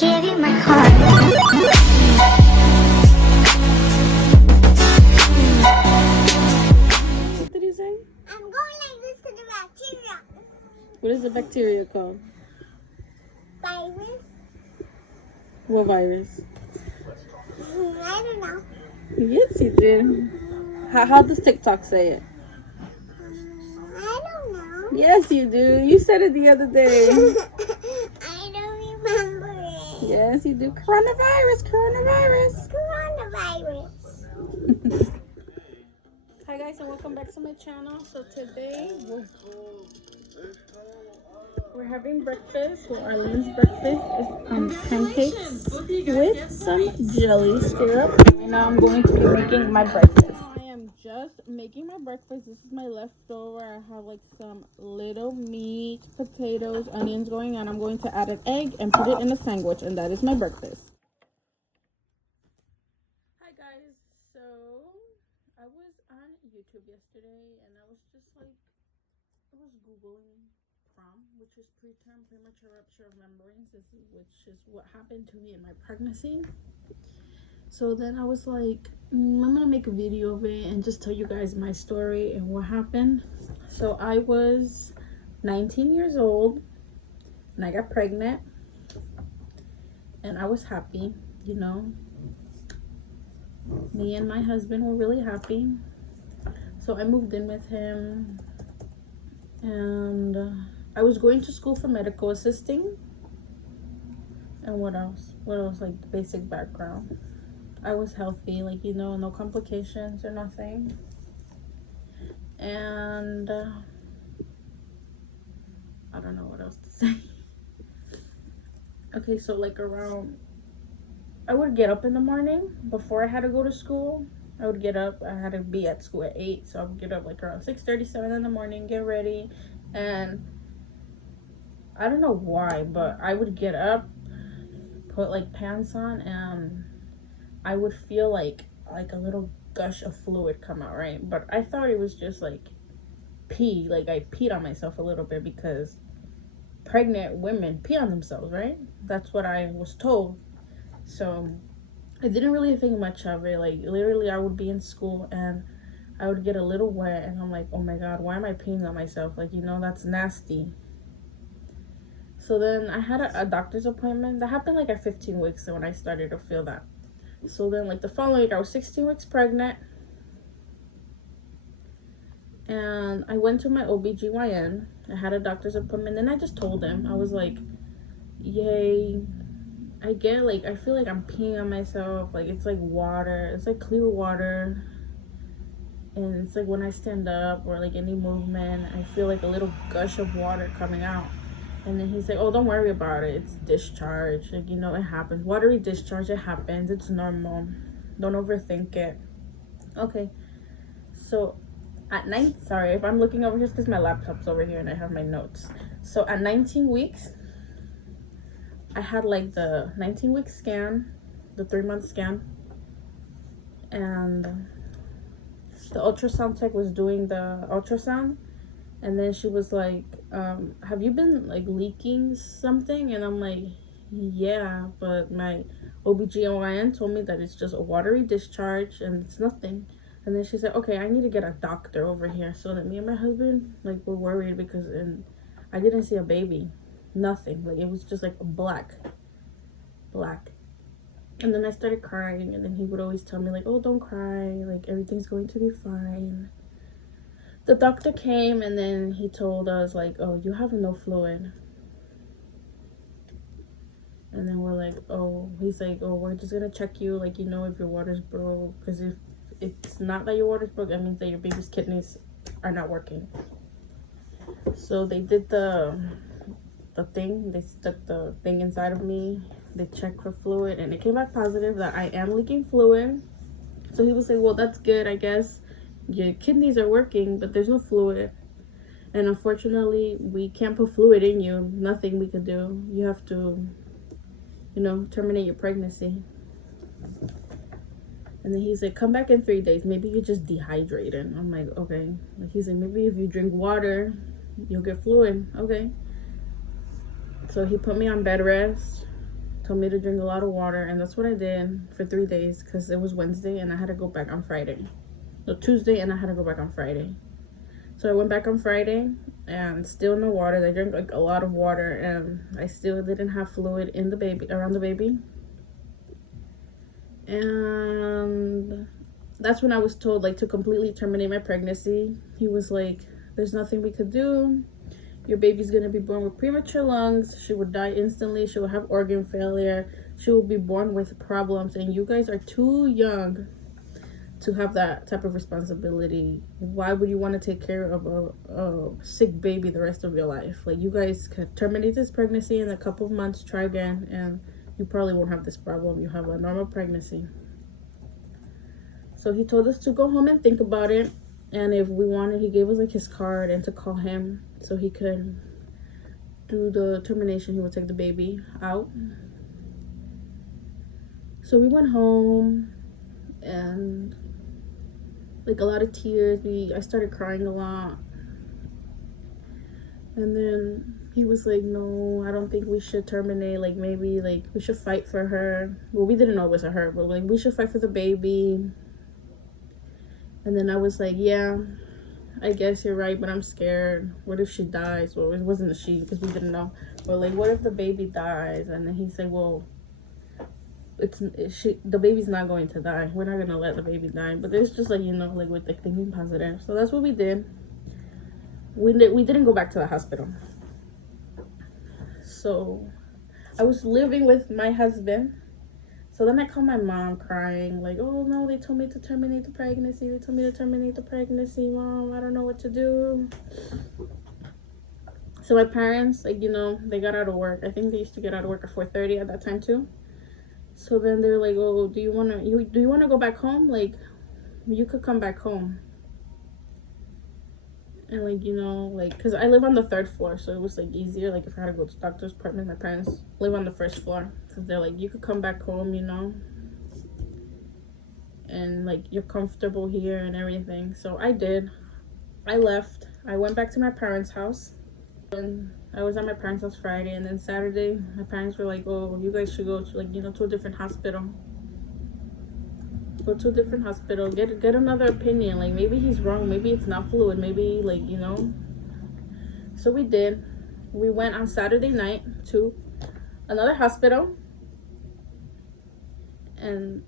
give you my heart. What did he say? I'm going like this to the bacteria. What is the bacteria called? Virus? What virus? I don't know. Yes, you did. How does TikTok say it? I don't know. Yes, you do. You said it the other day. I don't remember it. Yes, you do. Coronavirus, coronavirus. Coronavirus. Hi guys, and welcome back to my channel. So today we're having breakfast. Well, Arlene's breakfast is pancakes with some jelly syrup. And now I'm going to be making my breakfast. I am just making my breakfast. This is my leftover. I have like some little meat, potatoes, onions going on. I'm going to add an egg and put it in a sandwich, and that is my breakfast. Hi guys, so I was on YouTube yesterday and I was just like, I was Googling PPROM, which is preterm premature rupture of membranes, which is what happened to me in my pregnancy. So then I was like, I'm gonna make a video of it and just tell you guys my story and what happened. So I was 19 years old and I got pregnant and I was happy, you know. Me and my husband were really happy. So I moved in with him and I was going to school for medical assisting. And what else? Like the basic background. I was healthy, like, you know, no complications or nothing. And I don't know what else to say. Okay, so like around, I would get up in the morning before I had to go to school. I would get up, I had to be at school at 8, so I would get up like around 6:37 in the morning, get ready, and I don't know why, but I would get up, put like pants on, and I would feel like a little gush of fluid come out, right? But I thought it was just like pee, like I peed on myself a little bit because pregnant women pee on themselves, right? That's what I was told. So I didn't really think much of it. Like literally I would be in school and I would get a little wet and I'm like, oh my god, why am I peeing on myself? Like, you know, that's nasty. So then I had a doctor's appointment that happened like at 15 weeks when I started to feel that. So then like the following week I was 16 weeks pregnant and I went to my OBGYN. I had a doctor's appointment and I just told him, I was like, yay, I get like, I feel like I'm peeing on myself, like it's like water, it's like clear water, and it's like when I stand up or like any movement I feel like a little gush of water coming out. And then he's like, oh, don't worry about it, it's discharge, like, you know, it happens, watery discharge, it happens, it's normal, don't overthink it. Okay, so at 9, sorry if I'm looking over here, because my laptop's over here and I have my notes. So at 19 weeks I had like the 19-week scan, the 3-month scan, and the ultrasound tech was doing the ultrasound, and then she was like, have you been like leaking something? And I'm like, yeah, but my OBGYN told me that it's just a watery discharge and it's nothing. And then she said, okay, I need to get a doctor over here. So that me and my husband like were worried because I didn't see a baby, nothing, like it was just like black. And then I started crying, and then he would always tell me like, oh, don't cry, like everything's going to be fine. The doctor came and then he told us like, oh, you have no fluid. And then we're like, oh, he's like, oh, we're just gonna check you, like, you know, if your water's broke, because if it's not that your water's broke, that means that your baby's kidneys are not working. So they did the thing, they stuck the thing inside of me, they checked for fluid, and it came back positive that I am leaking fluid. So he was like, well, that's good, I guess your kidneys are working, but there's no fluid, and unfortunately we can't put fluid in you, nothing we could do, you have to, you know, terminate your pregnancy. And then he's like, come back in 3 days, maybe you're just dehydrated. I'm like, okay. Like, he's like, maybe if you drink water you'll get fluid. Okay. So he put me on bed rest, told me to drink a lot of water, and that's what I did for 3 days because it was Wednesday and I had to go back on Friday. No, Tuesday, and I had to go back on Friday. So I went back on Friday and still no water. I drank like a lot of water and I still didn't have fluid in the baby, around the baby. And that's when I was told like to completely terminate my pregnancy. He was like, there's nothing we could do. Your baby's gonna be born with premature lungs. She would die instantly. She will have organ failure. She will be born with problems, and you guys are too young to have that type of responsibility. Why would you want to take care of a sick baby the rest of your life? Like, you guys can terminate this pregnancy in a couple of months, try again, and you probably won't have this problem. You have a normal pregnancy. So he told us to go home and think about it, and if we wanted, he gave us like his card and to call him so he could do the termination. He would take the baby out. So we went home, and like a lot of tears. I started crying a lot, and then he was like, no, I don't think we should terminate. Like, maybe like we should fight for her. Well, we didn't know it was a her, but like we should fight for the baby. And then I was like, yeah, I guess you're right, but I'm scared. What if she dies? Well, it wasn't a she because we didn't know. But like, what if the baby dies? And then he said, well, the baby's not going to die. We're not gonna let the baby die. But it's just like, you know, like with the thinking positive. So that's what we did. We didn't go back to the hospital. So I was living with my husband. So then I called my mom crying, like, oh no, they told me to terminate the pregnancy. They told me to terminate the pregnancy, Mom. I don't know what to do. So my parents, like, you know, they got out of work. I think they used to get out of work at 4:30 at that time too. So then they're like, oh, do you wanna go back home? Like, you could come back home. And like, you know, like, because I live on the 3rd floor, so it was like easier. Like, if I had to go to the doctor's appointment, my parents live on the 1st floor. So they're like, you could come back home, you know, and like you're comfortable here and everything. So I did. I left. I went back to my parents' house, and I was at my parents' house Friday, and then Saturday my parents were like, oh, you guys should go to, like, you know, to a different hospital. Go to a different hospital, get another opinion. Like, maybe he's wrong, maybe it's not fluid, maybe, like, you know. So we did. We went on Saturday night to another hospital, and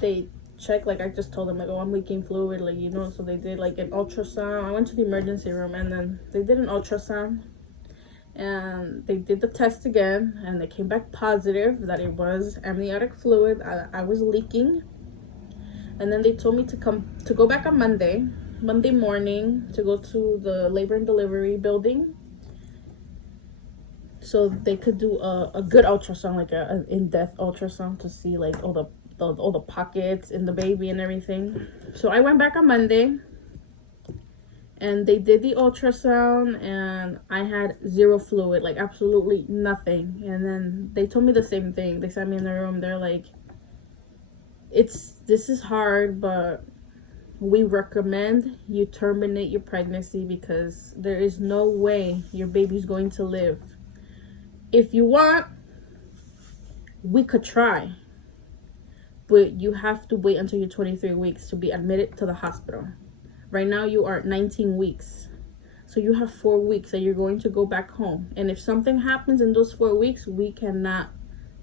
they checked, like, I just told them, like, oh, I'm leaking fluid, like, you know. So they did like an ultrasound. I went to the emergency room, and then they did an ultrasound, and they did the test again, and they came back positive that it was amniotic fluid. I was leaking. And then they told me to go back on Monday morning, to go to the labor and delivery building so they could do a good ultrasound, like an in-depth ultrasound, to see like all the pockets in the baby and everything. So I went back on Monday, and they did the ultrasound, and I had 0 fluid, like absolutely nothing. And then they told me the same thing. They sat me in the room. They're like, this is hard, but we recommend you terminate your pregnancy because there is no way your baby's going to live. If you want, we could try, but you have to wait until you're 23 weeks to be admitted to the hospital. Right now you are 19 weeks, so you have 4 weeks that you're going to go back home. And if something happens in those 4 weeks, we cannot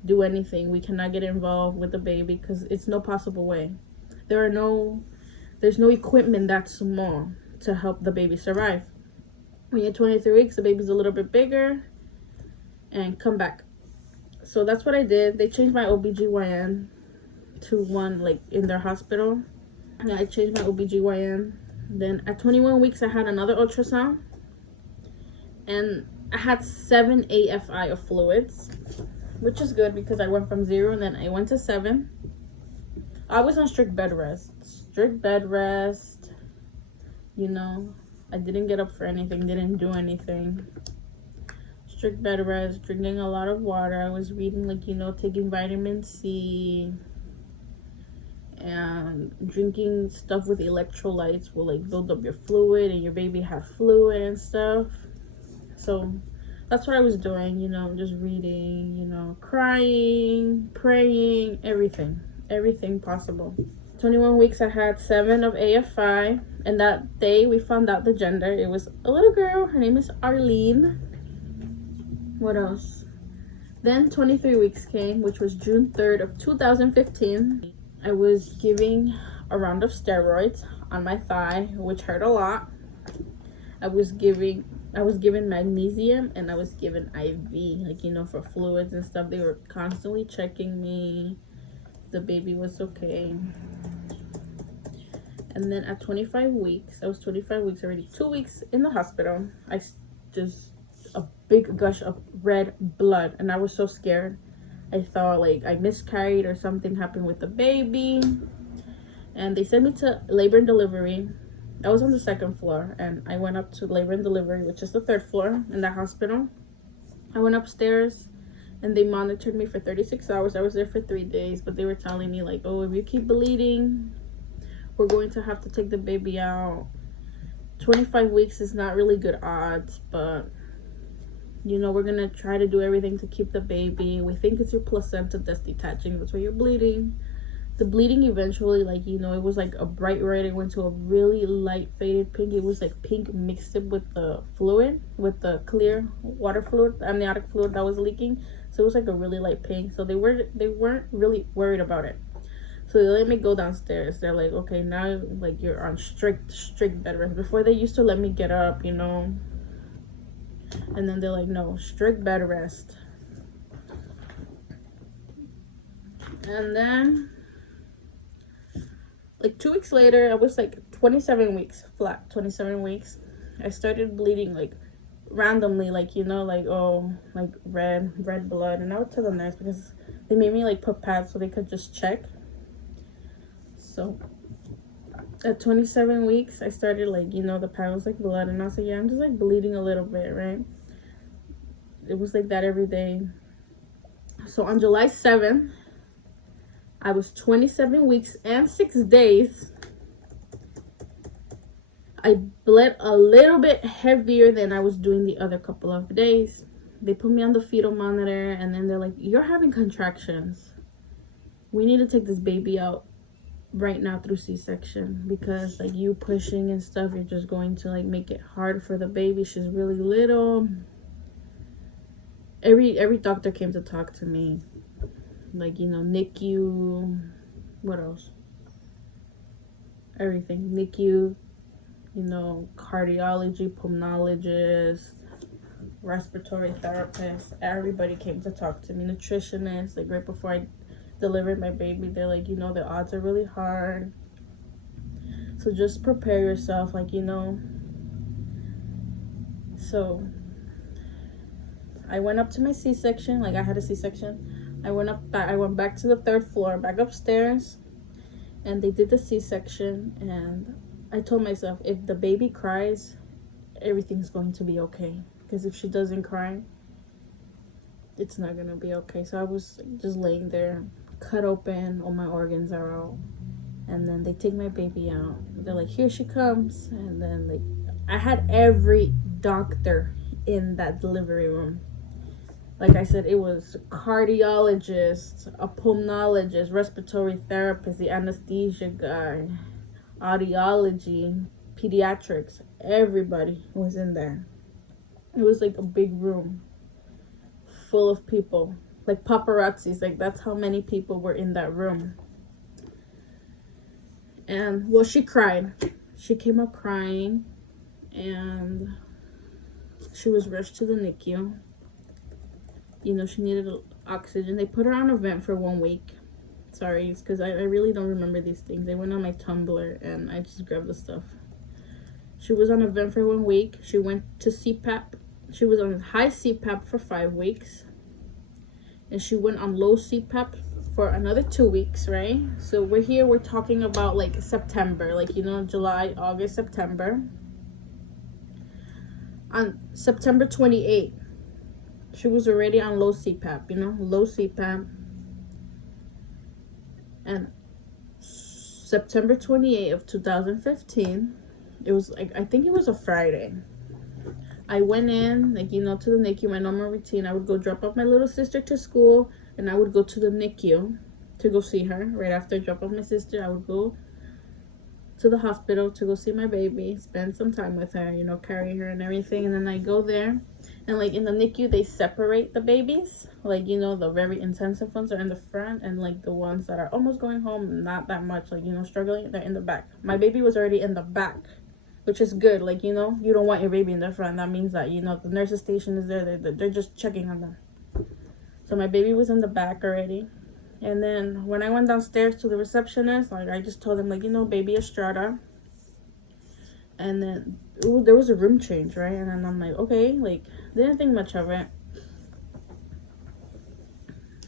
do anything. We cannot get involved with the baby because it's no possible way. There's no equipment that small to help the baby survive. When you're 23 weeks, the baby's a little bit bigger, and come back. So that's what I did. They changed my OBGYN to one like in their hospital. And I changed my OBGYN. Then at 21 weeks, I had another ultrasound, and I had 7 AFI of fluids, which is good because I went from 0 and then I went to 7. I was on strict bed rest, you know. I didn't get up for anything, didn't do anything. Strict bed rest, drinking a lot of water. I was reading, like, you know, taking vitamin C, and drinking stuff with electrolytes will like build up your fluid, and your baby have fluid and stuff. So that's what I was doing, you know, just reading, you know, crying, praying, everything possible. 21 weeks, I had 7 of AFI, and that day we found out the gender. It was a little girl. Her name is Arlene. What else? Then 23 weeks came, which was June 3rd of 2015. I was giving a round of steroids on my thigh, which hurt a lot. I was given magnesium, and I was given IV, like, you know, for fluids and stuff. They were constantly checking me. The baby was okay. And then at 25 weeks, I was 25 weeks already, 2 weeks in the hospital. I just, a big gush of red blood, and I was so scared. I thought like I miscarried or something happened with the baby. And they sent me to labor and delivery. I was on the 2nd floor, and I went up to labor and delivery, which is the 3rd floor in the hospital. I went upstairs, and they monitored me for 36 hours. I was there for 3 days, but they were telling me like, oh, if you keep bleeding, we're going to have to take the baby out. 25 weeks is not really good odds, but you know, we're gonna try to do everything to keep the baby. We think it's your placenta that's detaching, that's why you're bleeding. The bleeding eventually, like, you know, it was like a bright red. It went to a really light faded pink. It was like pink mixed up with the fluid, with the clear water fluid, amniotic fluid that was leaking. So it was like a really light pink. So they weren't really worried about it. So they let me go downstairs. They're like, okay, now like you're on strict bed rest. Before they used to let me get up, you know. And then they're like, no, strict bed rest. And then like 2 weeks later, I was like 27 weeks flat, 27 weeks. I started bleeding like randomly, like, you know, like, oh, like red blood. And I would tell the nurse because they made me like put pads so they could just check. So at 27 weeks, I started like, you know, the pad was like blood, and I was like, yeah, I'm just like bleeding a little bit, right? It was like that every day. So on July 7th, I was 27 weeks and 6 days. I bled a little bit heavier than I was doing the other couple of days. They put me on the fetal monitor, and then they're like, you're having contractions. We need to take this baby out right now through C-section, because like you pushing and stuff, you're just going to like make it hard for the baby. She's really little. Every doctor came to talk to me, like, you know, NICU, what else, everything, NICU, you know, cardiology, pulmonologist, respiratory therapist, everybody came to talk to me, nutritionist. Like right before I delivered my baby, they're like, you know, the odds are really hard, so just prepare yourself, like, you know. So I went up to my C-section, like I had a C-section. I went back to the 3rd floor, back upstairs, and they did the C-section. And I told myself, if the baby cries, everything's going to be okay, because if she doesn't cry, it's not gonna be okay. So I was just laying there, cut open, all my organs are out, and then they take my baby out. They're like, here she comes. And then like I had every doctor in that delivery room. Like I said, it was a cardiologist, a pulmonologist, respiratory therapist, the anesthesia guy, audiology, pediatrics. Everybody was in there. It was like a big room full of people, like paparazzis. Like that's how many people were in that room. And well, she cried. She came up crying, and she was rushed to the NICU. You know, she needed oxygen. They put her on a vent for 1 week. Sorry, it's because I really don't remember these things. They went on my Tumblr, and I just grabbed the stuff. She was on a vent for 1 week. She went to CPAP. She was on high CPAP for 5 weeks. And she went on low CPAP for another 2 weeks, right? So we're talking about like September, like, you know, July, August, September. On September 28th, she was already on low CPAP, you know, low CPAP. And September 28th of 2015, it was like, I think it was a Friday. I went in, like, you know, to the NICU, my normal routine. I would go drop off my little sister to school, and I would go to the NICU to go see her. Right after I drop off my sister, I would go to the hospital to go see my baby, spend some time with her, you know, carry her and everything. And then I go there, and like in the NICU, they separate the babies. Like, you know, the very intensive ones are in the front, and like the ones that are almost going home, not that much, like, you know, struggling, they're in the back. My baby was already in the back, which is good. Like, you know, you don't want your baby in the front. That means that, you know, the nurse's station is there. They're just checking on them. So my baby was in the back already. And then when I went downstairs to the receptionist, like, I just told them, like, you know, baby Estrada. And then there was a room change, right? And then I'm like, okay, like, didn't think much of it.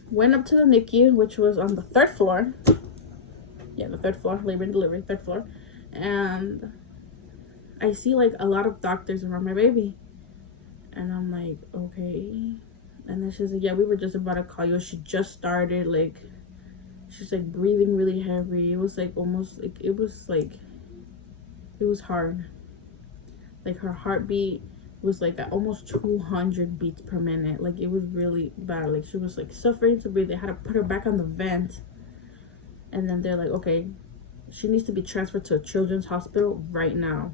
Went up to the NICU, which was on the 3rd floor. Yeah, the 3rd floor, labor and delivery, 3rd floor. And I see, like, a lot of doctors around my baby. And I'm like, okay. And then she's like, yeah, we were just about to call you. She just started, like, she's like breathing really heavy. It was like almost like it was hard. Like her heartbeat was like at almost 200 beats per minute. Like it was really bad. Like she was like suffering to breathe. They had to put her back on the vent. And then they're like, okay, she needs to be transferred to a children's hospital right now.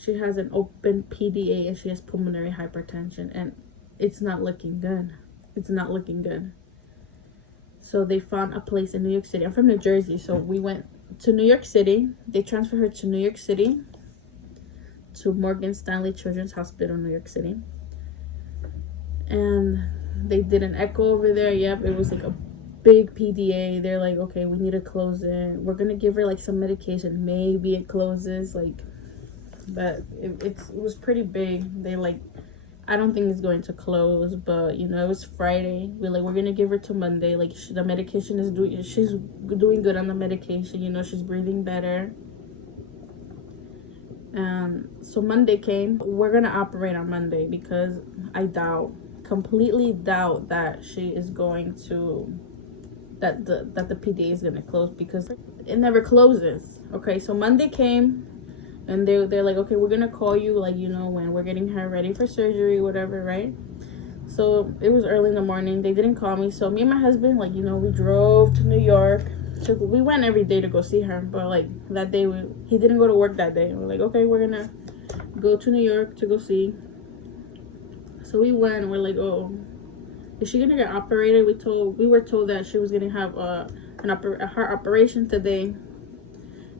She has an open PDA and she has pulmonary hypertension, and it's not looking good. It's not looking good. So they found a place in New York City. I'm from New Jersey, so we went to New York City. They transferred her to New York City, to Morgan Stanley Children's Hospital, New York City. And they did an echo over there. Yep, it was like a big PDA. They're like, okay, we need to close it. We're gonna give her like some medication. Maybe it closes, like. But it was pretty big. They like, I don't think it's going to close, but you know, it was Friday. We're gonna give her till Monday. Like the medication is doing, she's doing good on the medication. You know, she's breathing better. And so Monday came. We're gonna operate on Monday because I completely doubt that she is going to, that the PDA is gonna close, because it never closes. Okay, so Monday came. And they're like, okay, we're gonna call you, like, you know, when we're getting her ready for surgery, whatever, right? So it was early in the morning. They didn't call me. So me and my husband, like, you know, we drove to New York. We went every day to go see her, but like that day he didn't go to work that day. We're like, okay, we're gonna go to New York to go see. So we went. And we're like, oh, is she gonna get operated? We were told that she was gonna have a heart operation today.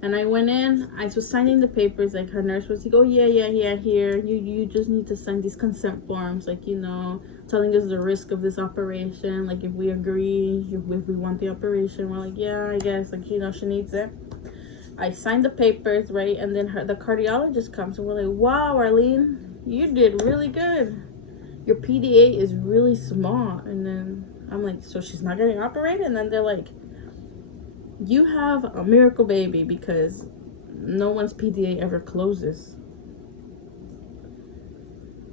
And I went in, I was signing the papers, like her nurse was like, oh yeah, here, you just need to sign these consent forms, like, you know, telling us the risk of this operation, like if we agree, if we want the operation. We're like, yeah, I guess, like, you know, she needs it. I signed the papers, right? And then the cardiologist comes and we're like, wow, Arlene, you did really good. Your PDA is really small. And then I'm like, so she's not getting operated? And then they're like, you have a miracle baby, because no one's PDA ever closes.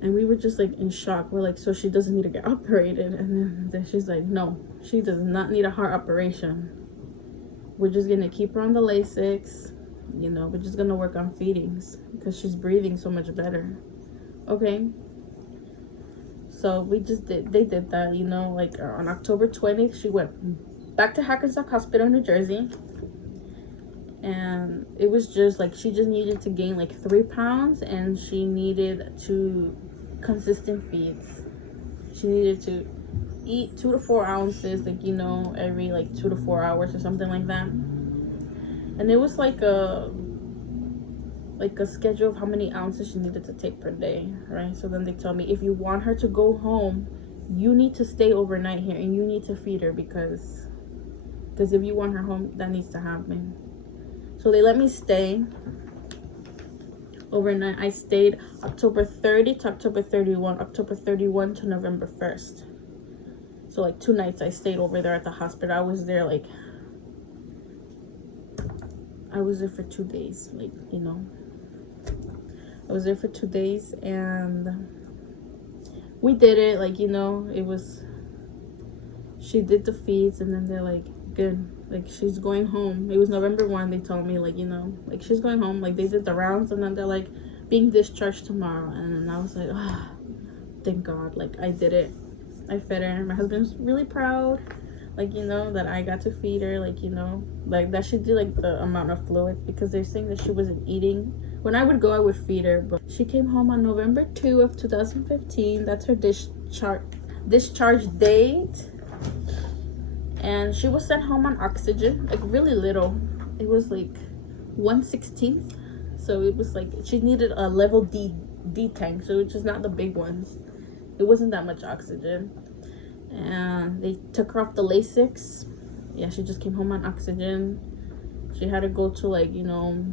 And we were just like in shock. We're like, so she doesn't need to get operated? And then she's like, no, she does not need a heart operation. We're just gonna keep her on the Lasix, you know, we're just gonna work on feedings because she's breathing so much better. Okay, so they did that, you know, like on October 20th, she went back to Hackensack Hospital, New Jersey. And it was just like, she just needed to gain like 3 pounds, and she needed to consistent feeds. She needed to eat 2 to 4 ounces, like, you know, every like 2 to 4 hours or something like that. And it was like a schedule of how many ounces she needed to take per day, right? So then they told me, if you want her to go home, you need to stay overnight here and you need to feed her, because if you want her home, that needs to happen. So they let me stay overnight. I stayed October 30 to October 31, October 31 to November 1st. So like 2 nights I stayed over there at the hospital. I was there for 2 days, like, you know. I was there for 2 days, and we did it, like, you know, she did the feeds, and then they're like, good, like, she's going home. It was November 1, they told me, like, you know, like, she's going home. Like, they did the rounds, and then they're like, being discharged tomorrow. And I was like, oh, thank God, like I did it. I fed her. My husband's really proud, like, you know, that I got to feed her, like, you know, like that she did like the amount of fluid, because they're saying that she wasn't eating. When I would go, I would feed her. But she came home on November 2 of 2015. That's her discharge date. And she was sent home on oxygen, like really little. It was like 1/16. So it was like she needed a level D tank, so it's just not the big ones. It wasn't that much oxygen. And they took her off the Lasix. Yeah, she just came home on oxygen. She had to go to, like, you know,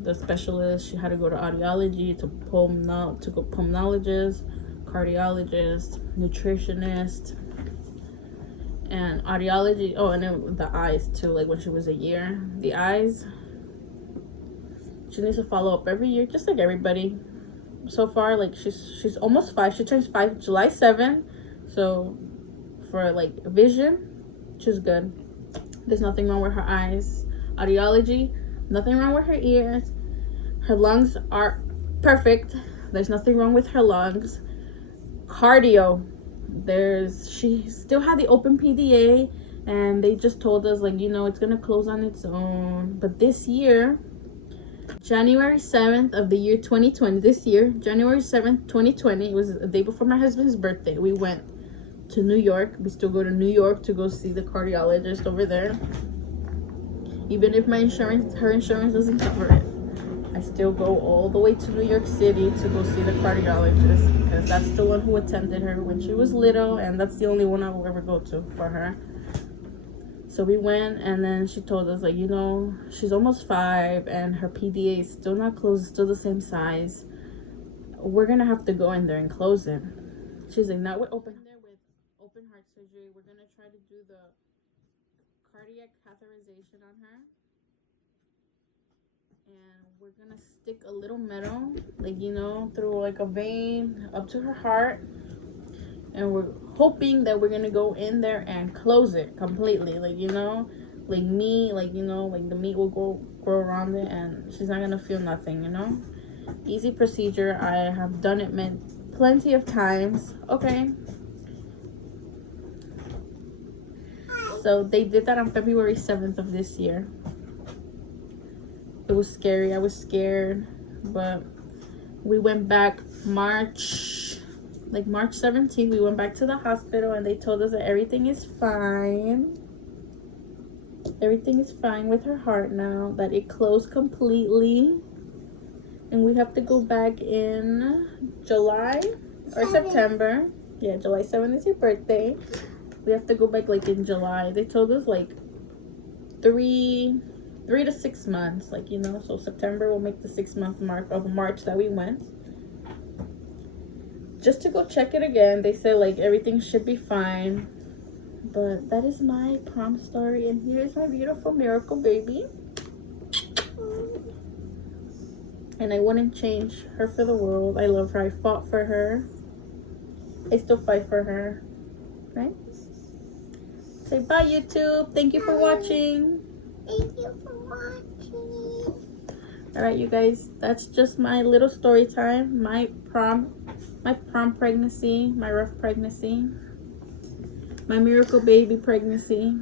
the specialist. She had to go to audiology, to go pulmonologist, cardiologist, nutritionist, and audiology. Oh, and then the eyes too, like when she was a year. The eyes, she needs to follow up every year, just like everybody. So far, like she's almost 5. She turns 5 July 7. So for like vision, she's good. There's nothing wrong with her eyes. Audiology, nothing wrong with her ears. Her lungs are perfect. There's nothing wrong with her lungs. Cardio, she still had the open PDA, and they just told us, like, you know, it's gonna close on its own. But this year, January 7th of the year 2020, this year, January 7th, 2020, it was the day before my husband's birthday. We went to New York. We still go to New York to go see the cardiologist over there. Even if her insurance doesn't cover it, I still go all the way to New York City to go see the cardiologist, because that's the one who attended her when she was little, and that's the only one I will ever go to for her. So we went, and then she told us, like, you know, she's almost 5 and her PDA is still not closed, it's still the same size. We're gonna have to go in there and close it. She's like, not with open heart surgery. We're gonna try to do the cardiac catheterization on her, and we're gonna stick a little metal, like, you know, through like a vein up to her heart, and we're hoping that we're gonna go in there and close it completely, like, you know, like meat, like, you know, like the meat will grow around it, and she's not gonna feel nothing, you know. Easy procedure. I have done it plenty of times. Okay, so they did that on February 7th of this year. It was scary. I was scared, but we went back March 17th. We went back to the hospital, and they told us that everything is fine. Everything is fine with her heart now, that it closed completely. And we have to go back in July or September. Yeah, July 7th is your birthday. We have to go back like in July. They told us like 3 to 6 months, like, you know. So September will make the 6-month mark of March that we went, just to go check it again. They said like everything should be fine. But that is my prom story, and here's my beautiful miracle baby. And I wouldn't change her for the world. I love her. I fought for her. I still fight for her. Right? Say bye, YouTube. Thank you for watching. Thank you for watching. Alright, you guys. That's just my little story time. My prom pregnancy. My rough pregnancy. My miracle baby pregnancy.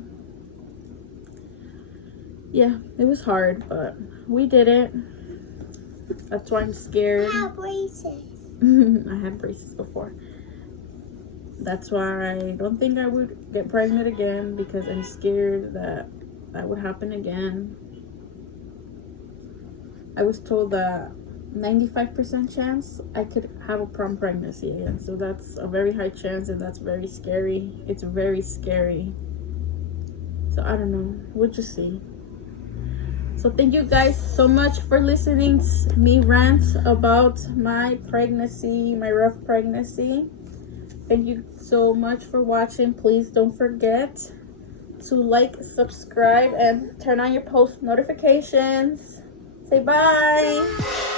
Yeah, it was hard, but we did it. That's why I'm scared. I have braces. I had braces before. That's why I don't think I would get pregnant again, because I'm scared that would happen again. I was told that 95% chance I could have a prom pregnancy again. So that's a very high chance, and that's very scary. It's very scary. So I don't know. We'll just see. So thank you guys so much for listening to me rant about my pregnancy, my rough pregnancy. Thank you so much for watching. Please don't forget to like, subscribe, and turn on your post notifications. Say bye.